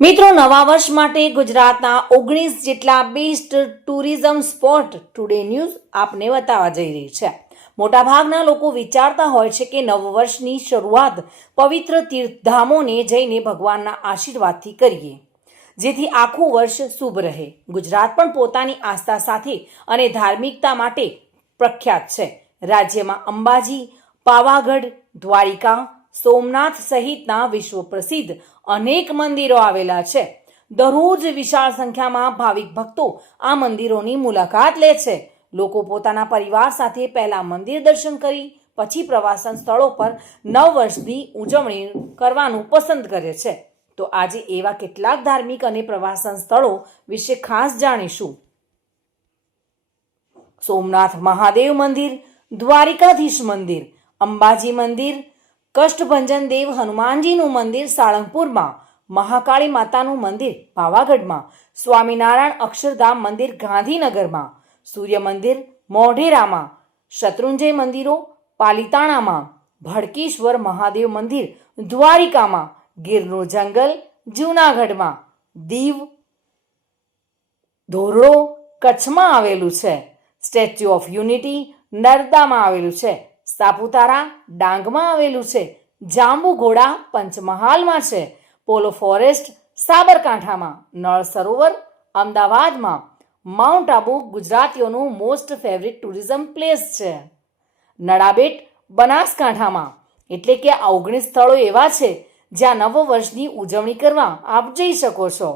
મિત્રો, નવા વર્ષ માટે ગુજરાતના 19 જેટલા best tourism spot today news આપને બતાવવા જઈ રહી છે। મોટાભાગના લોકો વિચારતા હોય છે કે નવ વર્ષની શરૂઆત પવિત્ર તીર્થધામોને જઈને ભગવાનના આશીર્વાદથી કરીએ, જેથી આખું વર્ષ શુભ રહે। ગુજરાત પણ પોતાની આસ્થા સાથે અને ધાર્મિકતા માટે પ્રખ્યાત છે। રાજ્યમાં અંબાજી, પાવાગઢ, દ્વારિકા, સોમનાથ સહિતના વિશ્વ પ્રસિદ્ધ અનેક મંદિરો આવેલા છે। દરરોજ વિશાળ સંખ્યામાં ભાવિક ભક્તો આ મંદિરોની મુલાકાત લે છે। લોકો પોતાના પરિવાર સાથે પહેલા મંદિર દર્શન કરી પછી પ્રવાસન સ્થળો પર નવ વર્ષની ઉજવણી કરવાનું પસંદ કરે છે। તો આજે એવા કેટલાક ધાર્મિક અને પ્રવાસન સ્થળો વિશે ખાસ જાણીશું। સોમનાથ મહાદેવ મંદિર, દ્વારિકાધીશ મંદિર, અંબાજી મંદિર, કષ્ટભંજન દેવ હનુમાનજીનું મંદિર સાળંગપુરમાં, મહાકાળી માતાનું મંદિર પાવાગઢમાં, સ્વામિનારાયણ અક્ષરધામ મંદિર ગાંધીનગરમાં, સૂર્ય મંદિર મોઢેરામાં, શત્રુંજય મંદિરો પાલિતાણામાં, ભડકેશ્વર મહાદેવ મંદિર દ્વારિકામાં, ગીરનું જંગલ જૂનાગઢમાં, દીવ ધોરડો કચ્છમાં આવેલું છે, સ્ટેચ્યુ ઓફ યુનિટી નર્મદામાં આવેલું છે, સાપુતારા ડાંગમાં આવેલું છે, જાંબુઘોડા પંચમહાલમાં છે, પોલો ફોરેસ્ટ સાબરકાંઠામાં, નળ સરોવર અમદાવાદમાં, માઉન્ટ આબુ ગુજરાતીઓનું મોસ્ટ ફેવરિટ ટુરિઝમ પ્લેસ છે, નડાબેટ બનાસકાંઠામાં। એટલે કે આ 19 સ્થળો એવા છે જ્યાં નવ વર્ષની ઉજવણી કરવા આપ જઈ શકો છો।